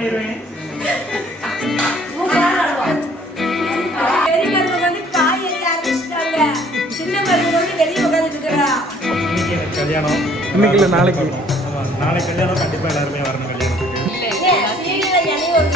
பண்ணிடுவேன். கல்யாணம் இன்னைக்கு இல்ல, நாளைக்கு. நாளைக்கு கல்யாணம் கண்டிப்பா எல்லாருமே வரணும் கல்யாணத்துக்கு. ஏன், சீரியல்ல எண்ணெய் ஒரு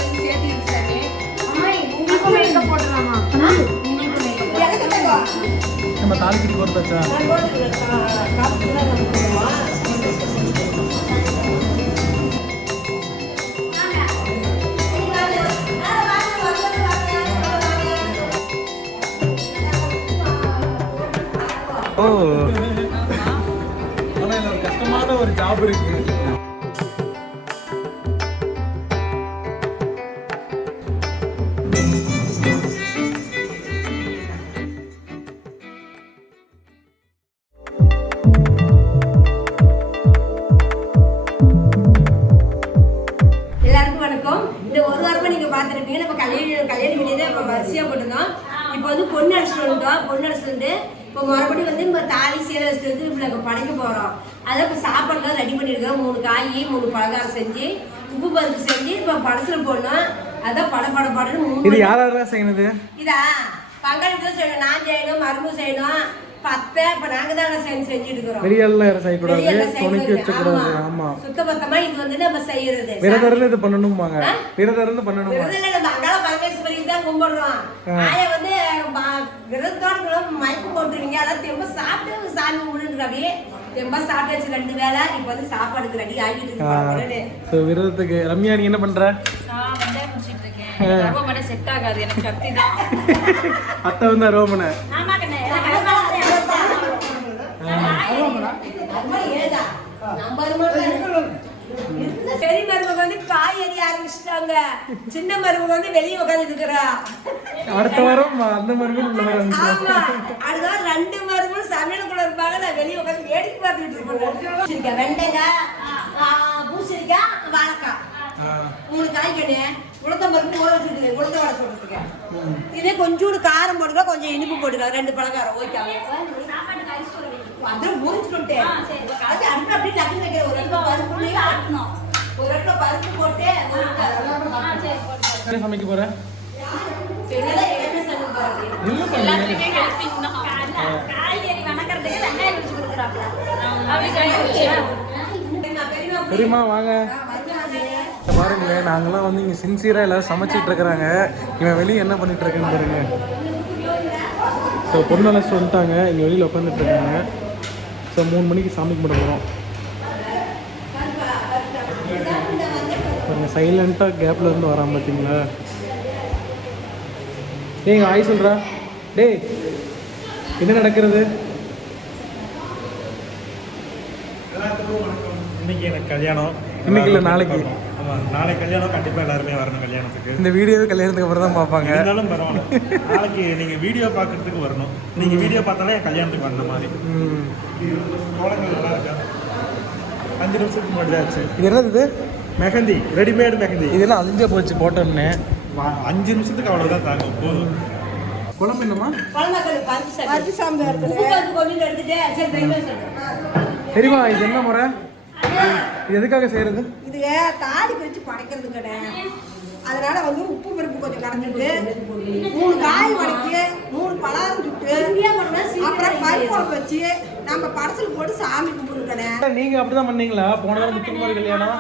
ஓ மறுபடியும் வந்து நம்ம தாலி சீலை வந்து இப்போ நாங்கள் படைக்க போகிறோம் அதான் இப்போ சாப்பாடுலாம் ரெடி பண்ணியிருக்கோம் மூணு காய் மூணு பலகாரம் செஞ்சு உப்பு பருப்பு செஞ்சு இப்போ படத்தில் போடணும். அதான் பட பட படன்னு மூணு இது யார் யாரெல்லாம் செய்யணுது இதா? பங்காளி செய்யணும் நான் செய்யணும் மரும்பு செய்யணும். பத்தை இப்போ நாங்கள் தான் செஞ்சு செஞ்சுட்டு இருக்கிறோம் வெளியெல்லாம் யாரும் செய்யக்கூடாது. துணைக்கு. வச்சக்கூடாது. ஆமா. ஆமா. சுத்தபத்தமா இது வந்து நம்ம செய்யறது. விரதம் இருந்து இது பண்ணணும்பாங்க. விரதம் இருந்து பண்ணணுமா? விரதம் நம்ம பரமேஸ்வரி தான் கும்பிடுறோம். ஆயா வந்து விரதத்தோட மயக்கம் போட்டுருவீங்க. அதான் திரும்ப சாப்பிட்டு சாமி கும்பிடுறது அப்படியே? வந்து விரதத்துக்கு ரம்யா நீ என்ன பண்ற? நான் வெங்காயம் முடிச்சிட்டு இருக்கேன் எனக்கு ரொம்ப மட்டும் செட் ஆகாது எனக்கு கத்தி தான் அத்தை வந்து அரோமனை ஆமா கண்ணே எனக்கு பெரிய மருமக வந்து காய் ஆரம்பிச்சிட்டாங்க. சின்ன மருமக வந்து வெளியே உட்காந்துட்டு இருக்கிறா அடுத்த வாரம் அந்த மறுபடியும் உள்ள வர ஆமா அதுதான் ரெண்டு மருமகளும் சமையலுக்குள்ள இருப்பாங்க. நான் வெளியே உட்காந்து வேடிக்கை பார்த்துட்டு பூசணிக்காய் வெண்டைக்காய் ஆ, பூசணிக்காய் வாழைக்காய். மூணு காய் கண்ணு உளுத்தம் பருப்பு ஊற வச்சுருக்கு உளுத்த வடை சொல்றதுக்கு இதே கொஞ்சோண்டு காரம் போட்டுக்கலாம் கொஞ்சம் இனிப்பு போட்டுக்கலாம் ரெண்டு பலகாரம் ஓகே அதான் அது அடுப்பு அப்படியே டக்குன்னு வைக்கிறேன். ஒரு ரெண்டு பருப்பு ஆட்டணும். ஒரு ரெண்டு பருப்பு போட்டு ஒரு சமைக்க போறேன் எல்லாத்துக்குமே ஹெல்ப்பிங் தான். காய்- காய்கறி வணக்கறதுக்கு வெங்காயம் முடிச்சு கொடுக்குறாப்ல. அப்படி காய்கறி பெரியமா வாங்க. பாருங்களேன் நாங்களாம் வந்து இங்கே சின்சியராக எல்லாரும் சமைச்சிட்டு இருக்கிறாங்க. இவன் வெளியே என்ன பண்ணிட்டு இருக்கேன்னு பாருங்க. ஸோ பொண்ணு அழைச்சிட்டு வந்துட்டாங்க இங்கே வெளியில் உட்காந்துட்டு இருக்காங்க. ஸோ மூணு மணிக்கு சாமி கும்பிட போகிறோம் பாருங்க சைலண்ட்டாக கேப்பில் இருந்து வரான் பார்த்தீங்களா டேய் ஆய் சொல்கிறா டேய் என்ன நடக்கிறது? இன்னைக்கு எனக்கு கல்யாணம். இன்னைக்கு இல்ல, நாளைக்கு. நாளைக்கு கல்யாணம் கண்டிப்பா எல்லாருமே வரணும் கல்யாணத்துக்கு. இந்த வீடியோவே கல்யாணத்துக்கு அப்புறம் தான் பார்ப்பாங்க. இருந்தாலும் பரவாயில்ல. நாளைக்கு நீங்க வீடியோ பார்க்கறதுக்கு வரணும். நீங்க வீடியோ பார்த்தாலே என் கல்யாணத்துக்கு வந்த மாதிரி. ம். கோலங்கள் நல்லா இருக்கா? அஞ்சு நிமிஷத்துக்கு முன்னாடி தான் ஆச்சு. இது என்னது இது? மெஹந்தி ரெடிமேட் மெஹந்தி. இதெல்லாம் அழிஞ்ச போச்சு போட்டோன்னே வா- அஞ்சு நிமிஷத்துக்கு அவ்வளவுதான் தாங்கும் போதும். குழம்பு என்னம்மா? தெரியுமா இது என்ன முறை? இது எதுக்காக செய்யறது? இது தாலிக்கு வச்சு படைக்கிறது கடை. அதனால வந்து உப்பு பருப்பு கொஞ்சம் கலந்துட்டு மூணு காய் வதக்கி மூணு பலகாரம் சுட்டு அப்புறம் பருப்பு வச்சு நம்ம படத்தில் போட்டு சாமி கும்பிடுறது கடை. நீங்க அப்படிதான் பண்ணீங்களா? போன வாரம் முத்துக்குமார் கல்யாணம்.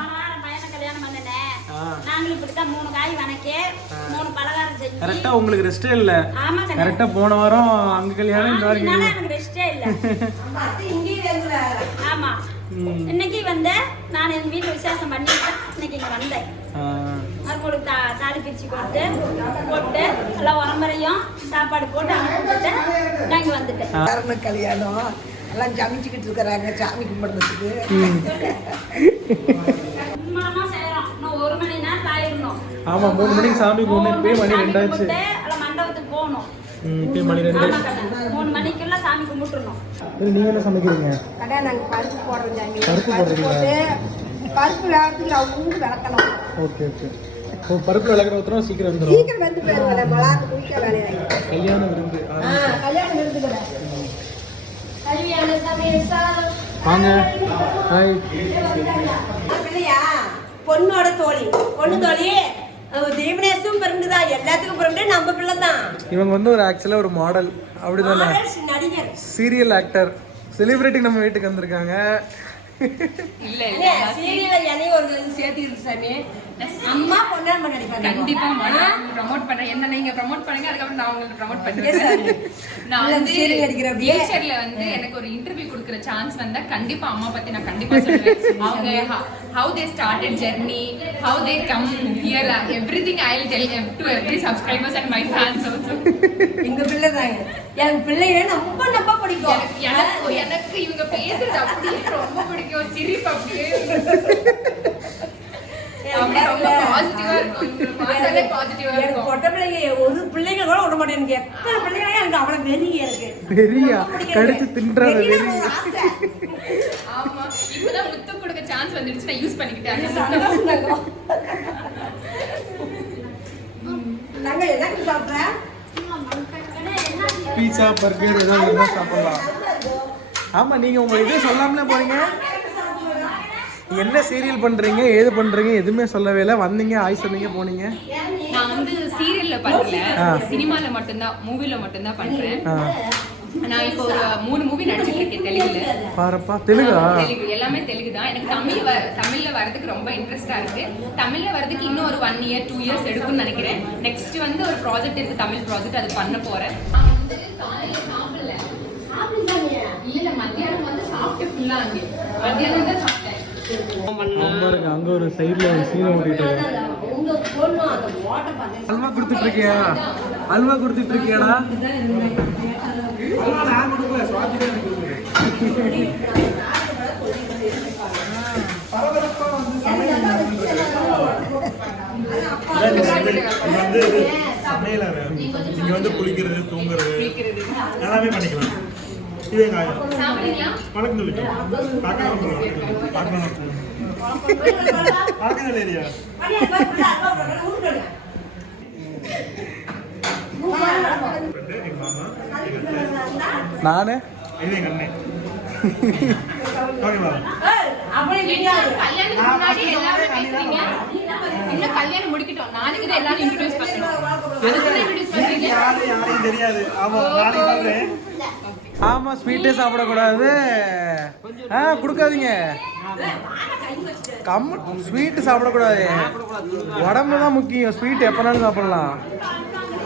கரெக்டா உங்களுக்கு ரெஸ்டே இல்ல? கரெக்டா போன வாரம் அங்க கல்யாணம் இந்த வாரம் ஆமா. இன்னைக்கு வந்தேன் நான் எங்க வீட்டுல விசேஷம் பண்ணிட்டேன் இன்னைக்கு இங்க வந்தேன். ஆ. மறுபடியும் தா தாலி பிரிச்சு கொடுத்து போட்டு எல்லாம் உரம்பரையும் சாப்பாடு போட்டு அங்கே கொடுத்துட்டு நான் இங்கே வந்துட்டேன். கல்யாணம். எல்லாம் சமைச்சுக்கிட்டு இருக்கிறாங்க சாமி கும்பிடுறதுக்கு. ஒரு மணி நேரம் ஆமா மூணு மணிக்கு சாமி கும்பிட்டு மணி ரெண்டாச்சு மண்டபத்துக்கு போகணும். மணி ரெண்டு. கண்ணு மூணு மணிக்குள்ள சாமி கும்பிட்டுறணும் சரி, நீங்க என்ன சமைக்கிறீங்க? கடை பருப்பு போடுறோம் சாமி. பருப்பு போடுறீங்களா? பருப்பு வேகத்துக்கு விளக்கணும். Okay okay. ஓ பருப்புல விளக்குற ஊத்துறோம் சீக்கிரம் வந்துடும் சீக்கிரம் வந்து போயிருவாங்க மலாத்து குடிக்க வேலையாங்க கல்யாண விருந்து. கல்யாணம் சாதம். வாங்க. ஹாய் இல்லையா பொண்ணோட தோழி. பொண்ணு தோழி அஹ் தீபனேசும் பிறண்டுதான் எல்லாத்துக்கும் பிறண்டு நம்ம பிள்ளை தான். இவங்க வந்து ஒரு ஆக்சுவலாக ஒரு மாடல் அப்படிதானே? நடிகர். சீரியல் ஆக்டர் செலிபிரிட்டி நம்ம வீட்டுக்கு வந்திருக்காங்க. இல்ல அண்ணே, சீரியல்ல என்னையும் ஒரு சேர்த்துக்கிட்டு சாமி. அம்மா பொண்ணாம நடிப்பாங்க கண்டிப்பா ப்ரமோட் பண்றேன். என்ன நீங்க ப்ரமோட் பண்ணுங்க அதுக்கப்புறம் நான் உங்களுக்கு ப்ரமோட். பண்றேன் நான் வந்து நடிக்கிறப்பயே. ஃபியூச்சர்ல வந்து எனக்கு ஒரு இன்டர்வியூ கொடுக்குற சான்ஸ் வந்தா கண்டிப்பா அம்மா பத்தி நான் கண்டிப்பா சொல்லுவேன். அவங்க how they started journey how they come here everything I will tell to every subscribers and my fans also எங்க பிள்ளை தாங்க எனக்கு பிள்ளைங்க ரொம்ப ரொம்ப பிடிக்கும். எனக்கு எனக்கு இவங்க பேசுறது அப்படியே ரொம்ப பிடிக்கும். சிரிப்பு அப்படியே அப்படியே ரொம்ப பாசிட்டிவா இருக்கும் இவங்களை பார்த்தாலே பாசிட்டிவா எனக்கு பொட்டை பிள்ளைங்க ஒரு பிள்ளைங்க கூட விட மாட்டேன் எனக்கு எத்தனை பிள்ளைங்க எனக்கு எனக்கு வெறியா? ரொம்ப பிடிக்கும் கடிச்சு ஆசை. ஆமா. இப்பதான் முத்தம் கொடுக்க சான்ஸ் வந்துடுச்சு. நான் யூஸ் பண்ணிக்கிட்டேன். சந்தோஷம் தங்கம். தங்கம் எனக்கு சாப்பிட்ற பீஸா பர்கர் ஏதாவது சாப்பிடலாம். ஆமாம் நீங்கள் உங்கள் இதே சொல்லாமலே போறீங்க. என்ன சீரியல் பண்ணுறீங்க ஏது பண்ணுறீங்க எதுவுமே சொல்லவே இல்லை. வந்தீங்க ஆய் சொன்னீங்க போனீங்க. நான் வந்து சீரியல்ல பண்ணல. சினிமால மட்டும்தான் மூவில மட்டும்தான் பண்றேன். நான் இப்போ ஒரு மூணு மூவி நடிச்சிட்டு இருக்கேன் தெலுங்குல. பாருப்பா தெலுங்கா? தெலுங்கு. எல்லாமே தெலுங்கு தான். எனக்கு தமிழ் வ தமிழ்ல வரதுக்கு ரொம்ப இன்ட்ரெஸ்டா இருக்கு. தமிழ்ல வரதுக்கு இன்னும் ஒரு ஒன் இயர் டூ இயர்ஸ் எடுக்கும்னு நினைக்கிறேன். நெக்ஸ்ட் வந்து ஒரு ப்ராஜெக்ட் இருக்கு தமிழ் ப்ராஜெக்ட் அது பண்ண போறேன். நான் வந்து காலையில சாப்பிடல. இல்ல இல்ல மத்தியானம் வந்து சாப்பிட்டு ஃபுல்லா அங்கே மத்தியானம் தான் சாப்பிட்டேன் பாருங்க அங்கே ஒரு சைடில் ஒரு சீனை ஓடிட்டு உங்க பொண்ணு அந்த ஓட்ட பார்த்தேன் அல்வா கொடுத்துட்டு இருக்கியா அல்வா கொடுத்துட்டு இருக்கியாடா அல்வா நான் கொடுக்கல சுவாதி தான் வந்து சமையல் இங்க வந்து குளிக்கிறது தூங்குறது எல்லாமே பண்ணிக்கலாம். இதே காயம் வணக்கம் சொல்லிக்கலாம் பார்க்கலாம் பார்க்கலாம் பார்க்கலாம் அத்தை, நானு? இது எங்க அண்ணன் ஓகேவா? கல்யாணத்துக்கு முன்னாடி எல்லாமே பேசுறீங்க. இன்னும் கல்யாணம் முடிக்கட்டும். நாளைக்கு தான் எல்லாரும் இன்ட்ரோடியூஸ் பண்ணணும் அதுக்கு இன்ட்ரோடியூஸ் பண்றீங்க. யாரும் யாரையும் தெரியாது. ஆமா நாளைக்கு ஆமாம் ஆமா ஸ்வீட்டே சாப்பிடக்கூடாது. ஆ கொடுக்காதீங்க. கம் ஸ்வீட்டு சாப்பிடக்கூடாது. உடம்பு தான் முக்கியம். ஸ்வீட் எப்போனாலும் சாப்பிடலாம்.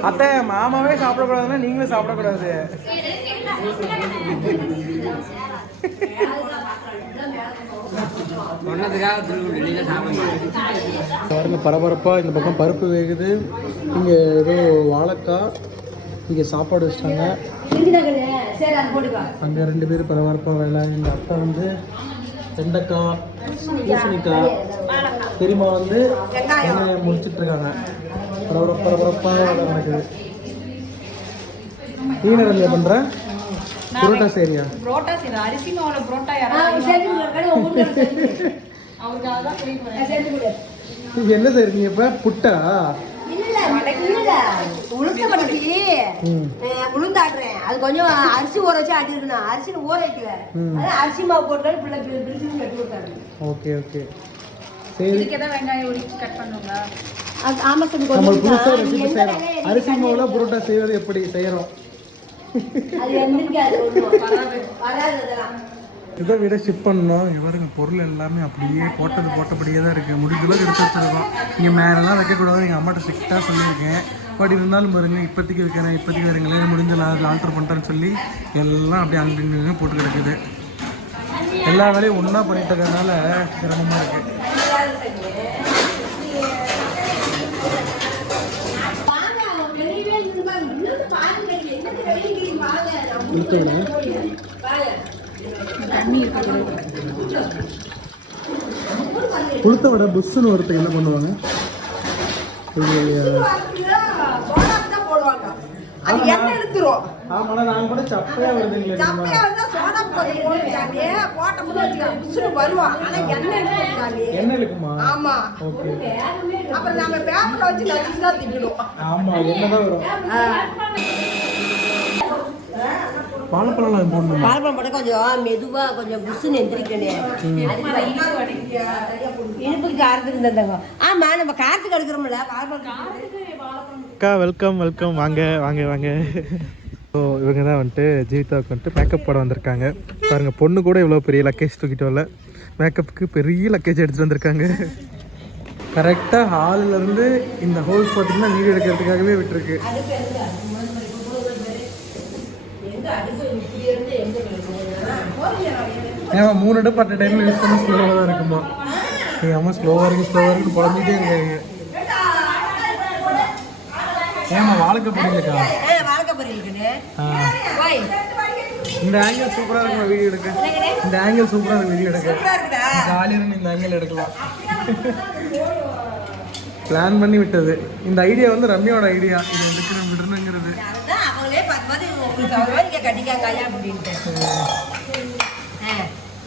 அத்தை மாமாவே சாப்பிடக்கூடாதுன்னா நீங்களும் சாப்பிடக்கூடாது. பாருங்க பரபரப்பாக இந்த பக்கம் பருப்பு வேகுது. இங்கே ஏதோ வாழைக்காய். இங்கே சாப்பாடு வச்சிட்டாங்க. அங்கே ரெண்டு பேரும் பரபரப்பாக வேலை. எங்கள் அத்தை வந்து வெண்டைக்காய் பூசணிக்காய் பெரியம்மா வந்து வெங்காயம் முடிச்சிட்டு இருக்காங்க. பரபரப்பு பரபரப்பாக வேலை நடக்குது. நீ என்ன பண்ற? புரோட்டா சரியா புரோட்டா அரிசி மாவுல என்ன செய்றீங்க இப்போ? புட்டா? இல்ல. உளுந்த வடைக்கு, உளுந்தாட்டுறேன் அது கொஞ்சம் அரிசி ஊற வச்சு ஆட்டிருக்கணும் அரிசி ஊற வைக்கல. அதான் அரிசி மாவு போட்டு பிள்ளை பிள்ளை பிரிச்சு கட்டி விட்டாரு ஓகே ஓகே சரி வெங்காயம் உரிச்சு கட் பண்ணுங்களா நம்ம புதுசாக ரெசிபி செய்கிறோம் அரிசி மாவில் புரோட்டா செய்வது எப்படி செய்கிறோம் அது எந்திரிக்காது. வராது அதெல்லாம் இதை விட ஷிப் பண்ணோம் இவருங்க பொருள் எல்லாமே அப்படியே போட்டது போட்டபடியே தான் இருக்குது முடிஞ்சளவுக்கு எடுத்து வச்சுருக்கோம். நீங்கள் மேலெலாம் வைக்கக்கூடாது எங்கள் அம்மாட்ட ஸ்ட்ரிக்டாக சொல்லியிருக்கேன். பட் இருந்தாலும் பாருங்க இப்போதைக்கு வைக்கிறேன் இப்போதைக்கு வருங்களேன். முடிஞ்ச நான் ஆல்டர் பண்ணுறேன்னு சொல்லி எல்லாம் அப்படியே அங்கே போட்டு கிடக்குது. எல்லா வேலையும் ஒன்றா பண்ணிட்டு இருக்கிறதுனால சிரமமாக இருக்குது Thank you வெளியவே நின்னுப்பாங்க. இன்னும் பாருங்க, என்னது வெளிய நிக்கிறீங்க, வாங்க. நான் இழுத்து விடுங்க. வாங்க. கொடுத்த விட புஷ்ஷுன்னு ஒருத்தர் என்ன பண்ணுவாங்க இது, வாரத்துல சோடாப்பு தான் போடுவாங்க. அது எண்ணெய் இழுத்துரும். ஆமாண்ணா நான் கூட சப்பையாக வருதுங்களே சப்பையா வச்சுக்கோ, புசுன்னு வருவான். ஆனா எண்ணெய். என்ன இருக்குமா ஆமா. ஓகே. அப்புறம் நம்ம பேப்பர்ல வச்சு என்ன தான் வரும்? வாழைப்பழம் போடணும்? வாழைப்பழம் போட்டால் கொஞ்சம் மெதுவா கொஞ்சம் புஷ்ஷுன்னு எந்திரிக்கணும் இனிப்புக்கு காரத்துக்கு இருந்தாங்க ஆமா நம்ம காரத்துக்கு எடுக்கிறோம்ல வாழைப்பழம். அக்கா வெல்கம் வெல்கம் வாங்க வாங்க வாங்க. ஸோ இவங்க தான் வந்துட்டு ஜீவிதாவுக்கு வந்துட்டு மேக்கப் போட வந்திருக்காங்க. பாருங்க பொண்ணு கூட இவ்வளோ பெரிய லக்கேஜ் தூக்கிட்டு வரல. மேக்கப்புக்கு பெரிய லக்கேஜ் எடுத்துகிட்டு வந்திருக்காங்க. கரெக்டாக ஹாலிலேருந்து இந்த ஹோல்ஸ் பார்த்தீங்கன்னா வீடியோ எடுக்கிறதுக்காகவே விட்டுருக்கு எங்க அடுப்பு இப்படி இருந்து எங்க ஏன் மூணு அடுப்பு அட் டைமில் யூஸ் பண்ண ஸ்லோவாக தான் இருக்குமா எங்கள் அம்மா ஸ்லோவாக இருக்கு ஸ்லோவாக இருக்குன்னு குழம்பிட்டே இருக்காங்க. ஏமா வாழைக்க போறீங்கக்கா வாழைக்காய் பொரியல் இருக்குன்னு ஆ. போய். இந்த ஆங்கிள் சூப்பராக இருக்கும் வீடியோ எடுக்க. இந்த ஆங்கிள் சூப்பராக இருக்கும் வீடியோ எடுக்க. ஜாலியாக இந்த ஆங்கிள் எடுக்கலாம். பிளான் பண்ணி விட்டது. இந்த ஐடியா வந்து ரம்யாவோட ஐடியா இது உங்களுக்கு அவ்வளோ நீங்கள் கட்டிக்காங்க ஐயா அப்படின்ட்டு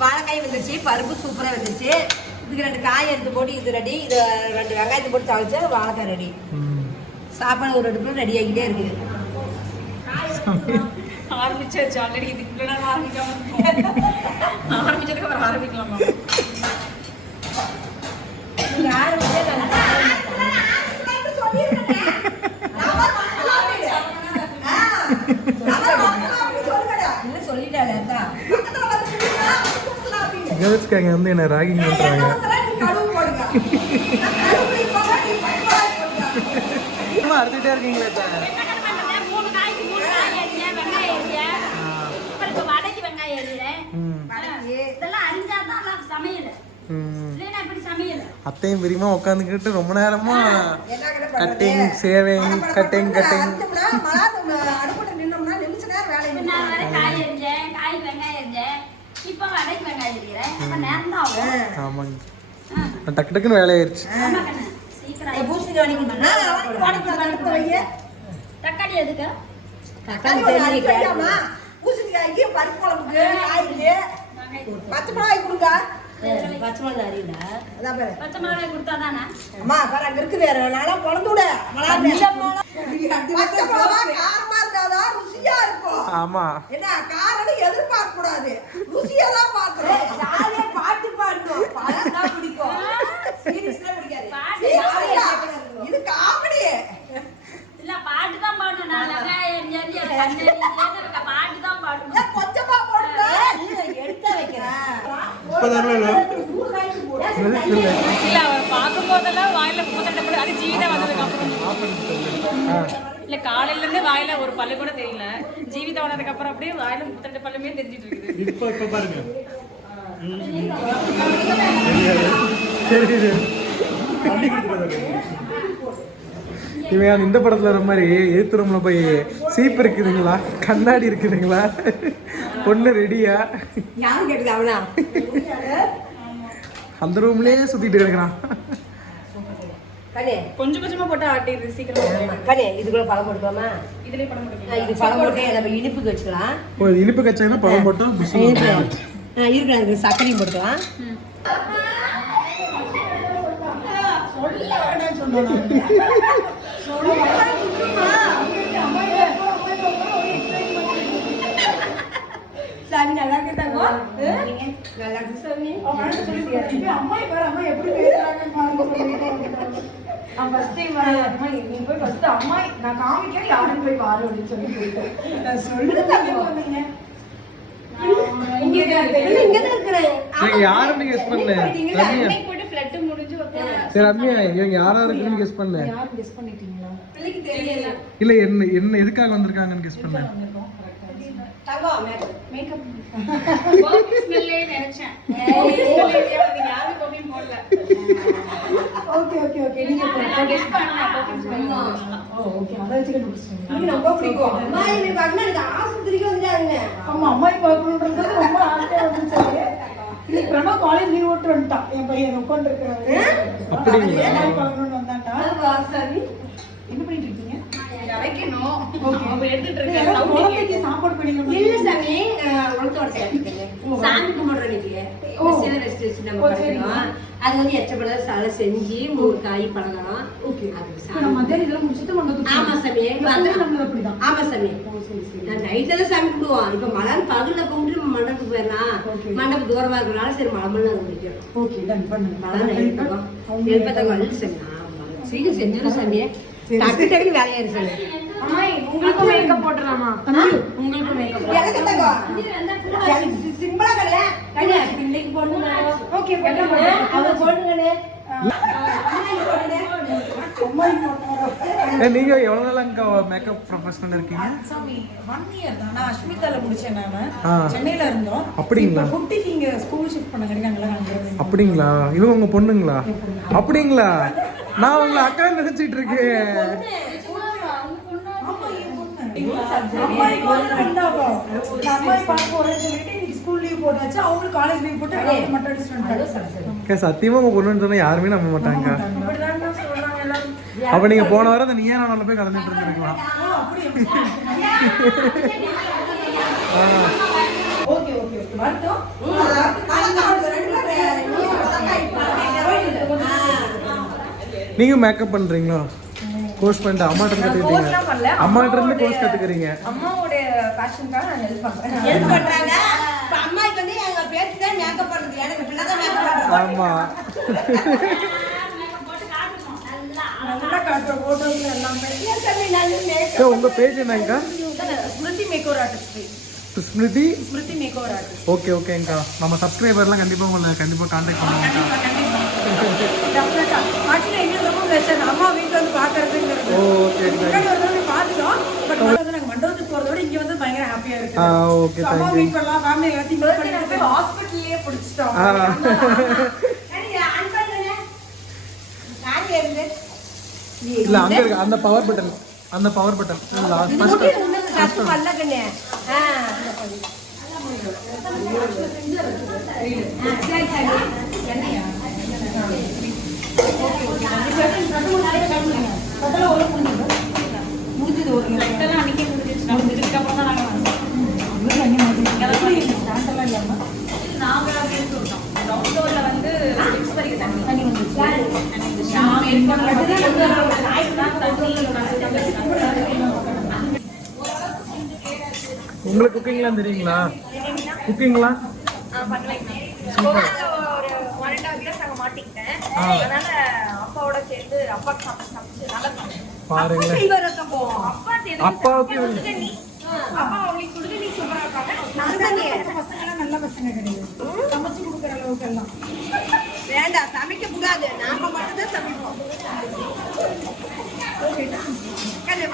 வாழைக்காய் வந்துருச்சு பருப்பு சூப்பராக வந்துருச்சு. இதுக்கு ரெண்டு காய் எடுத்து போட்டு இது ரெடி இது ரெண்டு வெங்காயத்தை போட்டு தவிச்சா வாழைக்காய் ரெடி. சாப்பாடு ஒரு அடுப்புல ரெடி ஆகிட்டே இருக்குது. ஆரம்பிச்சாச்சு ஆல்ரெடி இதுக்கு முன்னாடி ஆரம்பிக்காம ஆரம்பிச்சதுக்கு அப்புறம் ஆரம்பிக்கலாமா? ஆரம்பிச்சே அங்கே வந்து என்ன ராகிங் பண்ணுறாங்க அறுத்துட்டே இருக்கீங்களே மூணு காய்க்கு மூணு காய் அரிஞ்ச வெங்காயம் அரிஞ்ச அப்புறம் இப்போ? வடைக்கு வெங்காயம் அரிகிறேன் ம் இதெல்லாம் அரிஞ்சாதான் நான் சமையல் ம் இல்லைன்னா இப்படி சமையல் அத்தையும் பிரியுமா உட்காந்துக்கிட்டு ரொம்ப நேரமா கட்டிங் சேவிங் கட்டிங் கட்டிங் இப்ப நான் வரை காய் அரிஞ்சேன் காய் வெங்காயம் அரிஞ்சேன் இப்போ வடைக்கு வெங்காயம் அரிக்கிறேன் அப்போ நேரம் தான் ஆகும் ஆமாங்க. டக்கு டக்குன்னு வேலையாயிருச்சு. தக்காளி எதுக்கு? தக்காளி பூசணிக்காய்க்கு பருப்பு குழம்புக்கு காய்க்கு பச்சை மிளகாய் கொடுங்க பச்சை மிளகா அறியல அதான் பாரு. பச்சை மிளகாய் கொடுத்தா தானே அம்மா பாரு அங்க இருக்குது வேற. நாளா குழந்து விட. பச்சை மிளகா காரமா ருசியா இருக்கும். ஆமா. என்ன காரம் எதிர்பார்க்க கூடாது ருசியா தான் பார்க்கணும் ஜாலியா பாட்டு பாடணும். பாட்டு தான் பிடிக்கும். சீரியஸ்லாம் பிடிக்காது. பாட்டு இது காமெடி இல்ல பாட்டு தான் பாடணும். நான் எரியுதுன்னு பாட்டு தான் பாடணும். கொஞ்சமா போடுங்க? எடுத்த வைக்கிறேன். இல்லை பார்க்கும் போதெல்லாம் வாயில முப்பத்தெட்டு அது ஜீவிதா வந்ததுக்கு அப்புறம். இல்ல காலையில இருந்து வாயில ஒரு பல்லு கூட தெரியல. ஜீவிதா வந்ததுக்கு அப்புறம் அப்படியே வாயில முப்பத்தெட்டு பல்லுமே தெரிஞ்சிட்டு இருக்குது. இப்போ பாருங்க. இவன் இந்த படத்துல வர மாதிரி எழுத்து ரூம்ல போய் சீப் இருக்குதுங்களா? கண்ணாடி இருக்குதுங்களா? பொண்ணு ரெடியா? அந்த ரூம்லயே சுத்திட்டு கிடக்குறான். கண்ணே. கொஞ்சம் கொஞ்சமா போட்டு ஆட்டிடுது சீக்கிரம் கண்ணே இதுக்குள்ள பழம் போட்டுக்கலாமா? இதுலயே முடியும் ஆ, இது பழம் போட்டு நம்ம இனிப்புக்கு வச்சுக்கலாம். ஓ இது இனிப்பு கச்சாங்கன்னா பழம் போட்டா இனிப்பு. இருக்கிற அதுக்கு சர்க்கரையும் போட்டுக்கலாம். சாமி நல்லா கேட்டாங்க? நல்லா இருக்கு சாமி ஃபர்ஸ்ட் டைம் அம்மா நீ போய் ஃபர்ஸ்ட் அம்மா நான் காமிக்கிறேன் யாரும் போய் பாரு அப்படின்னு சொல்லி போயிட்டேன். நான் சொல்லுங்க இங்க தான் இருக்கிறேன் நீங்க யாருன்னு கெஸ் பண்ணல. ரம்யா. போட்டு ஃபிளட் முடிஞ்சு சரி ரம்யா இவங்க யாரா இருக்குன்னு கெஸ் பண்ணல. யாரும் கெஸ் பண்ணிட்டீங்களா? இல்ல என்ன என்ன எதுக்காக வந்திருக்காங்கன்னு கெஸ் பண்ணல. தங்கம் மேக்கப் பர்ஃபியூம் ஸ்மெல்லே நினைச்சேன். யாரும் பர்ஃபியூம் போடல. ஓகே ஓகே ஓகே நீங்க கெஸ் பண்ணலாம் பர்ஃபியூம் ஸ்மெல் ஓ ஓகே அதை வச்சு கண்டுபிடிச்சிட்டீங்க எனக்கு ரொம்ப பிடிக்கும். அம்மா எனக்கு ஆஸ்பத்திரிக்கு வந்துட்டாங்க. ஆமா அம்மாயி பார்க்கணுன்றது ரொம்ப ஆசையா இருந்துச்சு இன்னைக்கு பிரணவ் காலேஜ் லீவ் விட்டு வந்துட்டான். என் பையன் உட்காந்துருக்காரு அப்படிங்களா? அம்மாயி பார்க்கணும்னு வந்தான்டா? சாமி. என்ன பண்ணிட்டு இருக்கீங்க? அவங்க எடுத்துட்டு இருக்க. சாப்பாடு இல்ல சாமி உளுத்தோட சேர்த்துக்கங்க. சாமி கும்பிடுற அன்னைக்கு. சில ரெஸ்ட் வச்சு நம்ம படைக்கணும் அது வந்து எச்சப்பட சாலை செஞ்சு மூணு காய் பழகலாம் ஓகே சாமி. நம்ம மத்தியானம் இதெல்லாம் முடிச்சுட்டு மண்டபத்துக்கு ஆமா சாமி. அப்படிதான். ஆமா சாமி. நான் நைட்ல தான் சாமி கும்பிடுவோம். இப்ப மழை பகல்ல கும்பிட்டு நம்ம மண்டபத்துக்கு போயிடலாம். மண்டபம் தூரமா இருக்கனால சரி மழை மழை முடிக்கும் ஓகே டன் பண்ணுங்க. மழை வந்து. சீக்கிரம் செஞ்சிடும் சாமி. டக்கு வேலையாயிரு உங்களுக்கும் மேக்கப் போட்டுலாமா தம்பி. உங்களுக்கும் மேக்கப் எனக்கு தங்கம் சிம்பிளா கிடையாது கிடையாது இன்னைக்கு போடுங்க. ஓகே நீங்க எவ்வளவு நாள் அங்க மேக்கப் ப்ரொஃபஷனல் இருக்கீங்க? சாமி ஒன் இயர் தான். நான் அஸ்மிதால முடிச்சேன் நானு. சென்னையில இருந்தோம். அப்படிங்களா? குட்டிக்கு இங்க ஸ்கூல் ஷிஃப்ட் பண்ண கிடைக்காங்களா அங்க அப்படிங்களா? இவங்க உங்க பொண்ணுங்களா? அப்படிங்களா? நான் உங்களை அக்கா நினைச்சிட்டு இருக்கேன். சத்தியமா உங்க பொண்ணுன்னு சொன்னா யாருமே நம்ப மாட்டாங்க இப்படிதான் தான் சொல்றாங்க எல்லாரும் அப்ப நீங்க போன வாரம் அந்த நீயா நாளில் போய் கலந்துட்டு இருந்திருக்கலாம் ஓ அப்படியா? ஓகே ஓகே ஓகே வரட்டும் நீங்க மேக்கப் பண்றீங்களா? கோர்ஸ் பண்ணிட்டு அம்மாட்ட. கத்துக்கிட்டீங்க. அம்மாட்ட இருந்து கோர்ஸ் கத்துக்கிறீங்க. அம்மாவோட பேஷனுக்காக நான் ஹெல்ப் பண்றேன். ஹெல்ப் பண்றாங்க. அம்மாக்கு வந்து எங்க பேச்சு தான் மேக்கப் பண்றது. எனக்கு பிள்ளை தான் மேக்கப் பண்றது. ஆமா. நல்லா காட்டுற போட்டோஸ்ல எல்லாமே அக்கா, உங்க page என்னங்கக்கா Smriti makeover artist Smriti? Smriti makeover artist okay ஓகேங்கக்கா நம்ம சப்ஸ்கிரைபர்லாம் கண்டிப்பா உங்களை கண்டிப்பா கான்டாக்ட் பண்ணுவாங்கக்கா டெஃபினட்டா ஆக்சுவலி எங்களுக்கு ரொம்ப பிளஷர் அம்மா வீட்டுல வந்து பாக்குறதுங்கிறது ஓ ஓகே பார்த்துட்டோம். பட் வந்து நாங்க மண்டபத்துக்கு போறத விட இங்க வந்து பயங்கர ஹாப்பியா இருக்கு. ஓகே அம்மா தேங்க்யூ மீட் பண்ணலாம் ஃபேமிலி எல்லாத்தையும் மீட் பண்ணிட்டு ஹாஸ்பிட்டல்லயே பிடிச்சிட்டோம். ஆ. இல்ல அங்க இருக்கு அந்த பவர் பட்டன் அந்த பவர் பட்டன். முடிஞ்சது ஒரு அன்னைக்கே முடிஞ்சிருச்சு. நான் முடிஞ்சதுக்கு அப்புறம் தான் நாங்க வந்தோம். அப்படின்னு சொல்லிட்டோம். வந்து six வரைக்கும் தண்ணி. தண்ணி. வந்துச்சு. உங்களுக்கு குக்கிங்லாம் தெரியுங்களா? குக்கிங்லாம் ஒரு ஒன் அண்ட் ஹாஃப் இயர்ஸ் மாட்டிக்கிட்டேன். அதனால அப்பாவோட சேர்ந்து அப்பாக்கு சமைச்சு சமைச்சு நல்லா சமைச்சேன் பாருங்களேன். அப்பா அப்பாவுக்கு நல்ல பசங்க கிடையாது. சமைச்சு கொடுக்குற அளவுக்கு எல்லாம். வேண்டாம் சமைக்க கூடாது. நாம மட்டும் தான் சமைப்போம்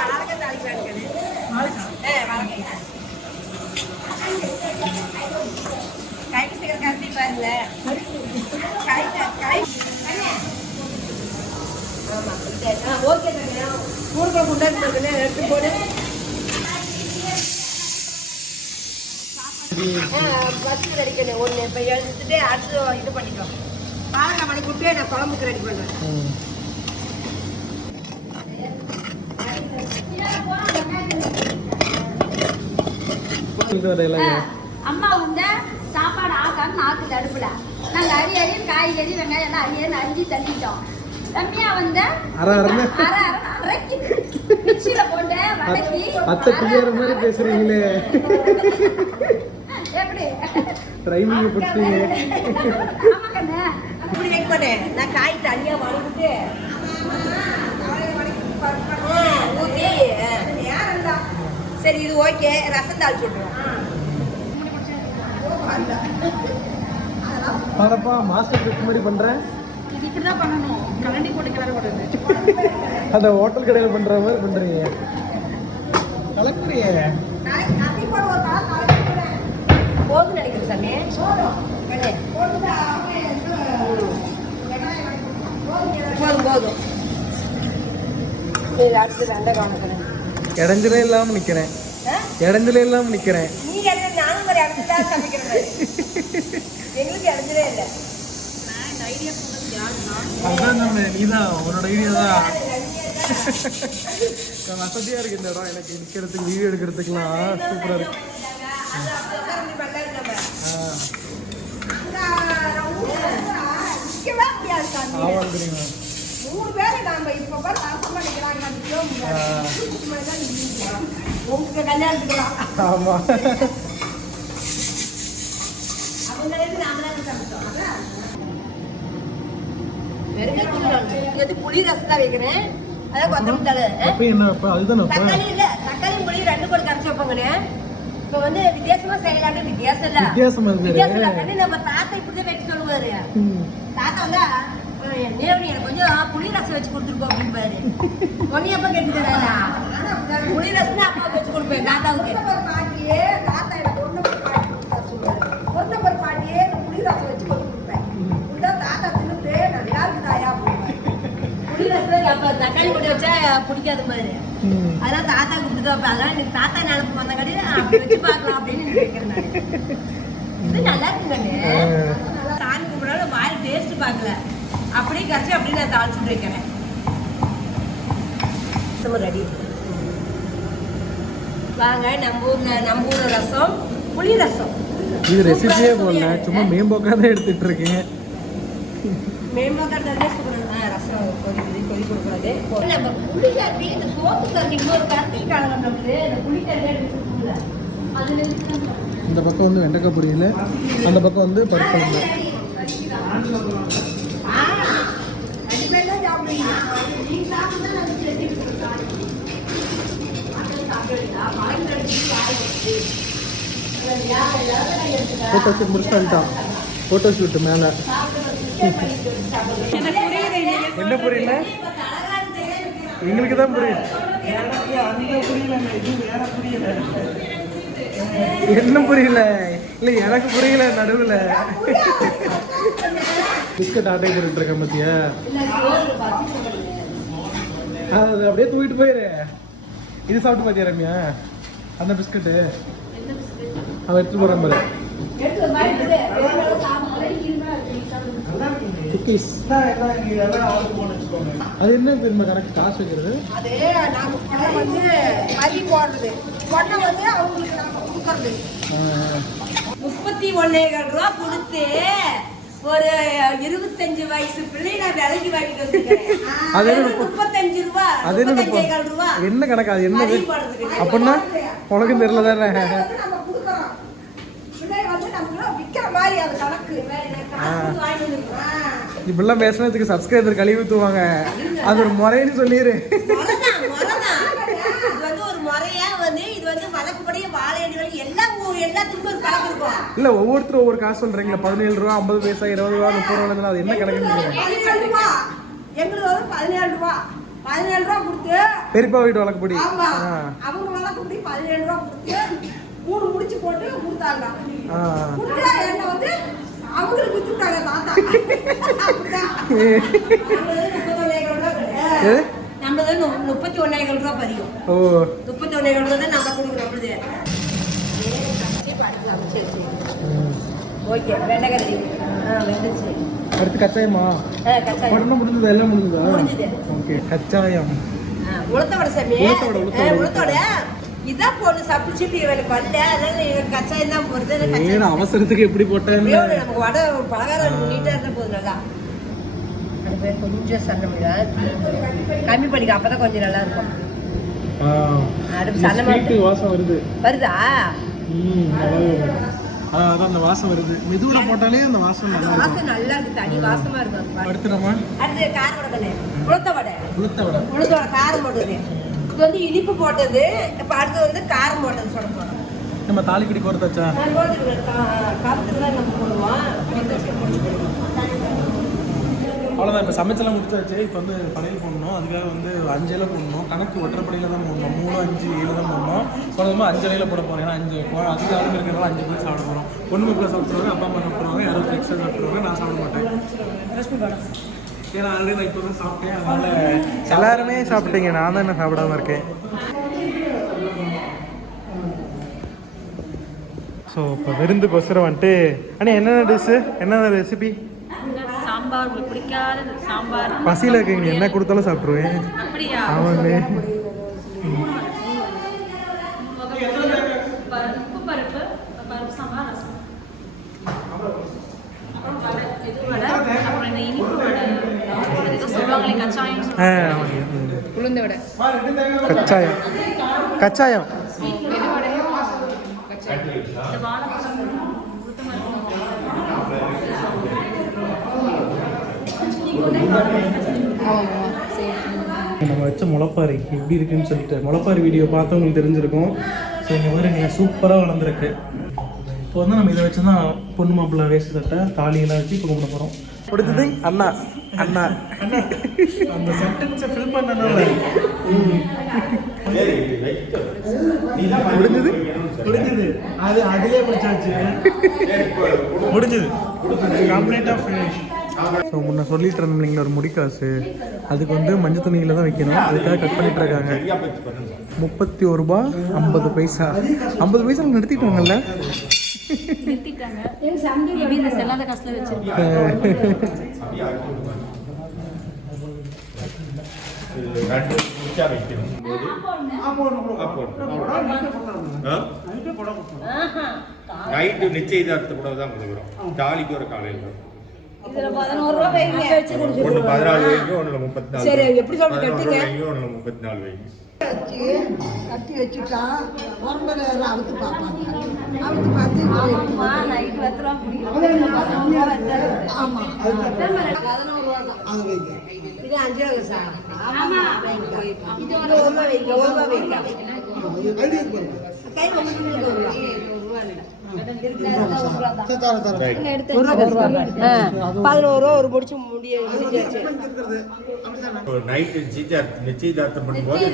வளர்க்க தாளிக்கு கைக்கு சீக்கிரம் கட்டி பாருங்க கை கை. ஓகே கொண்டாடி போட்டுன்னு எடுத்து போடு. பத்து வரைக்கும் ஒன்று இப்போ எடுத்துட்டு அடுத்து இது பண்ணிக்கலாம் பாலக்காய் கொடுத்து நான் குழம்புக்கு ரெடி பண்ணுறேன். அம்மா வந்து சாப்பாடு ஆக்காம நாக்குது அடுப்புல நாங்க அரி அரி காய்கறி வெங்காயம் எல்லாம் அரி அரி அரிஞ்சு தள்ளிட்டோம் ரம்யா வந்து அரை அரைன்னு அரை அரை அரைக்கி மிக்சியில போட்டு வதக்கி அத்தை மாதிரி பேசுறீங்களே எப்படி? ட்ரைனிங் பிடிச்சீங்க ஆமா கண்ணு இப்படி வைக்க மாட்டேன். நான் காய் தனியாக வளர்ந்துட்டு ஊற்றி சரி இது ஓகே. ரசம் தாளிச்சு விட்ருவோம் பாரப்பா மாஸ்டர் பிக் மாதிரி பண்றேன் இது இப்படிதான் பண்ணணும். கலண்டி போட்டு கிளற கூடாது அந்த ஹோட்டல் கடையில் பண்ற மாதிரி பண்றீங்க கலக்குறியே. போதும் நினைக்கிறேன் சாமி. போதும் போதும். இது அடுத்து வெண்டைக்காய் கண்ணு இடைஞ்சலே இல்லாம நிக்கிறேன். இடைஞ்சலே இல்லாம நிக்கிறேன். நீ என்ன நானும் ஒரு இடத்துல தான் சமைக்கிறது எங்களுக்கு இடஞ்சலே இல்லை. அதான் நம்ம நீதான் உன்னோட ஐடியா தான். வசதியாக இருக்குது இந்த இடம். எனக்கு நிற்கிறதுக்கு வீடியோ எடுக்கிறதுக்குலாம் சூப்பராக இருக்கு. மூணு பேரை நாம இப்ப பாரு அரசமா நிக்கிறாங்க. உங்க கல்யாணத்துக்குலாம் நாமளே சமைச்சோம். வெறுங்காய் இது வந்து புளி ரசம் தான் வைக்கிறேன் அதான் கொத்தமல்லி தக்காளி இல்ல தக்காளி புளி ரெண்டு கூட கரைச்சி வைப்பாங்கண்ணே இப்ப வந்து வித்தியாசமா செய்யலாம்னு வித்தியாசம் இல்ல வித்தியாசமா இருக்குது. வித்தியாசம் இல்ல நம்ம தாத்தா இப்படிதான் வைக்க சொல்லுவாரு. தாத்தா வந்து நேவடி எனக்கு கொஞ்சம் புளி ரசம் வச்சு கொடுத்துருக்கோம் அப்படின்பாரு பொண்ணு எப்ப கேட்டுக்கிறாரா புளி ரசம் அப்பா வச்சு கொடுப்பேன் தாத்தாவுக்கு. பாட்டியே தாத்தா எனக்கு ஒரு நம்பர் பாட்டி கொடுத்தா சொல்லுவாரு. ஒரு நம்பர் பாட்டியே புளி ரசம் வச்சு கொடுத்துருப்பேன் இதுதான் தாத்தா தின்னுட்டு நல்லா இருக்குதாயா புளி ரசம் அப்ப தக்காளி பொடி வச்சா பிடிக்காத மாதிரி அதெல்லாம் தாத்தா கொடுத்துட்டு வைப்பேன் அதெல்லாம் எனக்கு தாத்தா நினப்பு வந்த கடையில அப்படி வச்சு பார்க்கலாம் அப்படின்னு நினைக்கிறேன் நான். இது நல்லா இருக்குங்க சாமி கும்பிடாலும் வாயில் டேஸ்ட் பார்க்கல. அப்படியே கரைச்சி அப்படியே நான் தாளிச்சுட்டு வைக்கிறேன். ரெடி வாங்க நம்ம ஊர்ல நம்ம ஊர் ரசம் புளி ரசம். இது ரெசிபியே போடல. சும்மா மேம்போக்காக தான் எடுத்துட்டு இருக்கேன். மேம்போக்காக ரசம் நம்ம புளி கட்டி இந்த சோப்பு நம்மளுக்கு புளி அதுல பக்கம் வந்து வெண்டைக்காய் பொரியல் அந்த பக்கம் வந்து பருப்பு. ஃபோட்டோ ஷூட் முடிச்சுட்டு வந்துட்டான் ஃபோட்டோ ஷூட் மேலே. என்ன புரியல? எங்களுக்கு தான் புரியுது. என்ன புரியல? இல்லை எனக்கு புரியல நடுவில். பிஸ்கட் ஆட்டை போட்டுட்டு இருக்கேன் பத்தியா? அது அப்படியே தூக்கிட்டு போயிரு. இது சாப்பிட்டு பாத்தியா ரம்யா? அந்த பிஸ்கட்டு அவன் எடுத்து போறான் பாரு. குக்கீஸ் அது என்ன தெரியுமா? கணக்கு காசு வைக்கிறது? அது நாம வந்து மதி போடுறது. வந்து அவங்களுக்கு நாம கொடுக்கறது. முப்பத்தி ஒன்னேகால் ரூபா கொடுத்து ஒரு இருபத்தஞ்சு வயசு பிள்ளை நான் விலைக்கு வாங்கிட்டு வந்திருக்கேன். என்ன முப்பத்தஞ்சு ரூபா அது என்ன என்ன கணக்கு? அது போடுறதுக்கு. அப்படின்னா உனக்கும் தெரியல தானே வந்து நம்ம கொடுக்கறோம். பிள்ளை வந்து நம்மளும் விக்கிற மாதிரி அது கணக்கு காசு கொடுத்து வாங்கிட்டு வந்திருக்கோம். இப்படிலாம் பேசுனதுக்கு சப்ஸ்கிரைபர் கழுவி ஊற்றுவாங்க அது ஒரு முறைன்னு சொல்லிடு இல்லை ஒவ்வொருத்தரும் ஒவ்வொரு காசு சொல்கிறீங்களா பதினேழு ரூபா ஐம்பது பைசா இருபது ரூபா முப்பது ரூபா அது என்ன கேக்குறேன். பதினேழு ரூபா. பதினேழு ரூபா. கொடுத்து பெரியப்பா வீட்டு வழக்கப்படி. அவங்க வழக்கப்படி பதினேழு ரூபா கொடுத்து மூணு முடிச்சு போட்டு கொடுத்தாங்க. என்ன வந்து அவங்களுக்கு வித்துட்டாங்க தாத்தா? நம்மளது நு- முப்பத்தி ஒன்னாயிரம் ரூபா பதியும். ஓ. முப்பத்தி ஒன்னாயிரம் ரூபா தான் நம்ம கொடுக்கணும் நம்மளுது. சரி சரி ம். ஓகே வெண்டைக்கறி ஆ வெந்துச்சு அடுத்து கச்சாயமா? கச்சாயம். உடனே முடிஞ்சது எல்லாம் முடிஞ்சதா? முடிஞ்சுது. ஓகே கச்சாயம். ஆ, உளுத்த வடை சாமி உளுத்த வடை, இதான் போட்டு சாப்பிட்டு சிப்பி எனக்கு வரல அதனால எனக்கு கச்சாயம் தான் கச்சாயம் அவசரத்துக்கு எப்படி ஒரு நமக்கு வடை பலகாரம் நீட்டாக இருந்தால் போதும் நல்லா. கொஞ்சம் சண்டை கம்மி பண்ணிக்க அப்பதான் கொஞ்சம் நல்லா இருக்கும். அடுப்பு வாசம் வருது. வருதா? அதான் அந்த வாசம் வருது. மெதுவில் போட்டாலே அந்த வாசம் நல்லா இருக்கும் வாசம் நல்லா இருக்கு தனி வாசமா இருக்கும். அடுத்து நம்ம? அடுத்து கார வடை உளுத்த வடை. உளுத்த விட. உளுத்த வடை காரம் போட்டது இது வந்து இனிப்பு போட்டது இப்போ அடுத்து வந்து காரம் போட்டது சொல்ல போகிறோம் நம்ம தாலிக்கடி போட்டு காரத்துக்கு தான் நம்ம போடுவோம்? அவ்வளோதான் இப்போ சமைச்செல்லாம் முடிச்சாச்சு. இப்போ வந்து படையல் போடணும். அதுக்காக வந்து அஞ்சு இலை போடணும். கணக்கு ஒற்றைப்படையில் தான் போடணும். மூணு அஞ்சு ஏழு தான் போடணும். சொந்தமாக அஞ்சு இலையில போட போகிறேன் ஏன்னா அஞ்சு இப்போ அதிக ஆளுங்க இருக்கிறனால அஞ்சு பேர் சாப்பிட போகிறோம் பொண்ணு மக்கள் சாப்பிடுவாங்க அப்பா அம்மா சாப்பிடுவாங்க யாரோ எக்ஸ்ட்ரா சாப்பிடுவாங்க நான் சாப்பிட மாட்டேன். ஏன்னா ஆல்ரெடி நான் இப்போ தான் சாப்பிட்டேன். அதனால எல்லாருமே சாப்பிட்டீங்க. நான் தான் என்ன சாப்பிடாம இருக்கேன். ஸோ இப்போ விருந்துக்கோசரம் வந்துட்டு அண்ணா என்னென்ன டிஷ்ஷு என்னென்ன ரெசிபி சாம்பார் உங்களுக்கு பிடிக்காத சாம்பார். பசியில் இருக்கீங்க. என்ன கொடுத்தாலும் சாப்பிட்ருவேன் ஆமாங்க பருப்பு பருப்பு பருப்பு சாம்பார் ரசம் அப்புறம் வடை இது வடை அப்புறம் இந்த இனிப்பு வடை அது ஏதோ சொல்லுவாங்களே கச்சாயம் ஆ ஆமாங்க ம். உளுந்த விட. கச்சாயம். கச்சாயம். இந்த நம்ம வச்ச முளைப்பாரி எப்படி இருக்குன்னு சொல்லிட்டு முளைப்பாரி வீடியோ பார்த்தவங்களுக்கு தெரிஞ்சிருக்கும். ஸோ இங்கே மாதிரி நீங்கள் சூப்பராக வளர்ந்துருக்கு. இப்போ வந்து நம்ம இதை வச்சு தான் பொண்ணு மாப்பிள்ளை வேஸ்ட் சட்டை தாலியெல்லாம் வச்சு இப்போ கும்பிட போகிறோம் கொடுத்தது அண்ணா அண்ணா. அந்த சென்டென்ஸை ஃபில் பண்ணனால. முடிஞ்சது? முடிஞ்சது. அது அதிலே முடிச்சாச்சு. முடிஞ்சது. கம்ப்ளீட்டாக ஃபினிஷ் ஸோ முன்ன சொல்லிட்டு இருந்தோம் இல்லைங்களா ஒரு முடிக்காசு அதுக்கு வந்து மஞ்சள் துணியில் தான் வைக்கணும். அதுக்காக கட் பண்ணிட்டு இருக்காங்க. முப்பத்தி ஒரு ரூபா ஐம்பது பைசா. ஐம்பது பைசா நிறுத்திட்டாங்கல்ல? நிறுத்திட்டாங்க. இந்த செல்லாத காசுல நைட்டு நிச்சயதார்த்த கூட தான் கொடுக்குறோம் தாலிக்கு ஒரு காலையில் இதுல பதினோரு ரூபா வைங்க வச்சு ஒன்று பதினாலு வைங்க ஒன்றில் முப்பத்தி நாலு எப்படி எடுத்துங்க. வைங்க ஒன்றில் முப்பத்தி நாலு வைங்க கட்டி வச்சுட்டா உடம்புல எல்லாம் அவுத்து பார்ப்பாங்க. அவுத்து பார்த்து நைட்டு பத்து ரூபா ஆமா அது வைங்க. இது அஞ்சு ரூபா சார். இது ஒரு ரூபா வைங்க ஒரு ரூபா பாருங்க கை ஒரு ரூபா பதினோரு ரூபா ஒரு முடிச்சு முடிய முடிஞ்சாச்சு நைட்டு நிச்சயதார்த்த நிச்சயதார்த்தம் பண்ணும்போது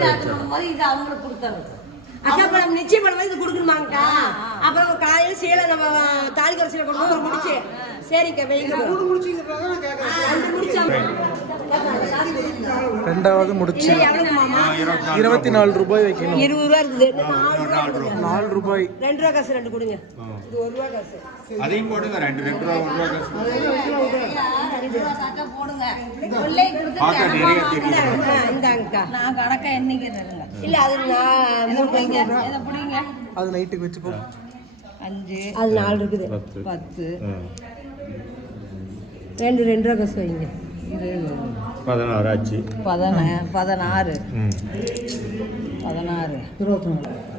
அக்கா படம் நிச்சயம் பண்ணும்போது இது கொடுக்கணுமாங்கக்கா அப்புறம் காலையில் சேலை நம்ம தாலி கரைசியில கொண்டு ஒரு முடிச்சு சரிக்கா வைங்க ரெண்டு ரெண்டாவது முடிச்சு. இருபத்தி நாலு ரூபாய் வைக்கணும். இருபது ரூபா இருக்குது. நாலு ரூபாய். ரெண்டு ரூபா காசு ரெண்டு கொடுங்க. இது ஒரு ரூபா காசு. அதையும் போடுங்க ரெண்டு ரெண்டு ரூபா ஒரு ரூபா காசு. இந்தாங்கக்கா. நான் கணக்கா என்னைக்கு இல்ல அது நான் அது நைட்டுக்கு வச்சுப்போம் அஞ்சு. அது நாலு இருக்குது. பத்து. ரெண்டு ரெண்டு ரூபா காசு வைங்க. பதினாறு ஆச்சு பதின பதினாறு. ம். பதினாறு. இருபத்தி நாலு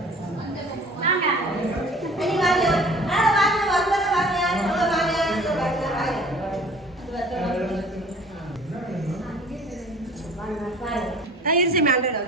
இருசி மேண்டட்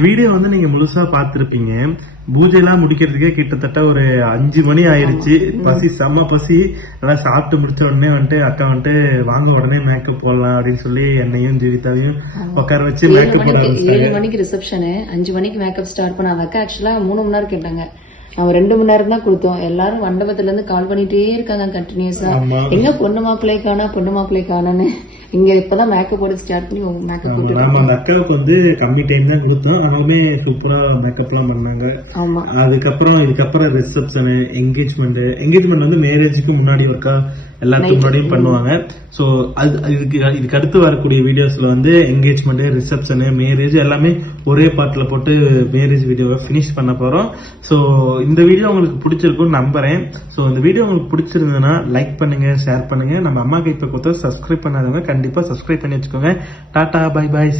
இந்த வீடியோ வந்து நீங்க முழுசா பார்த்திருப்பீங்க. பூஜைலாம் முடிக்கிறதுக்கே கிட்டத்தட்ட ஒரு அஞ்சு மணி ஆயிருச்சு. பசி செம்ம பசி. நல்லா சாப்பிட்டு முடிச்ச உடனே வந்துட்டு அக்கா வந்துட்டு வாங்க உடனே மேக்கப் போடலாம் அப்படின்னு சொல்லி என்னையும் ஜீவிதாவையும் உட்கார வச்சு மேக்கப் போட ஏழு மணிக்கு ரிசப்ஷனு அஞ்சு மணிக்கு மேக்கப் ஸ்டார்ட் பண்ணாங்க அக்கா ஆக்சுவலா மூணு மணி நேரம் கேட்டாங்க. அவன் ரெண்டு மணி நேரம் தான் கொடுத்தோம். எல்லாரும் மண்டபத்துல இருந்து கால் பண்ணிட்டே இருக்காங்க கண்டினியூஸா. எங்க பொண்ணு மாப்பிள்ளை காணா பொண்ணு மாப்பிள்ளை காணான்னு. இங்க இப்பதான் மேக்கப் போட ஸ்டார்ட் பண்ணி மேக்கப் போட்டு ஆமா அந்த அக்காவுக்கு வந்து கம்மி டைம் தான் கொடுத்தோம். ஆனாலுமே சூப்பரா மேக்கப்லாம் பண்ணாங்க. ஆமா. அதுக்கப்புறம் இதுக்கப்புறம் ரிசப்ஷனு என்கேஜ்மெண்ட் என்கேஜ்மெண்ட் வந்து மேரேஜுக்கு முன்னாடி ஒர்க்கா எல்லாத்துக்கும் முன்னாடியும் பண்ணுவாங்க. ஸோ அது இதுக்கு இதுக்கு அடுத்து வரக்கூடிய வீடியோஸ்ல வந்து என்கேஜ்மெண்ட் ரிசப்ஷனு மேரேஜ் எல்லாமே ஒரே பாட்டில் போட்டு மேரேஜ் வீடியோவை ஃபினிஷ் பண்ண போறோம். ஸோ இந்த வீடியோ உங்களுக்கு பிடிச்சிருக்கும்னு நம்புறேன். ஸோ இந்த வீடியோ உங்களுக்கு பிடிச்சிருந்ததுன்னா லைக் பண்ணுங்க ஷேர் பண்ணுங்க. நம்ம அம்மா கைப்பை கொடுத்து சப்ஸ்கிரைப் பண்ணாதவங்க கண்டிப்பா சப்ஸ்கிரைப் பண்ணி வச்சுக்கோங்க. Tata bye bye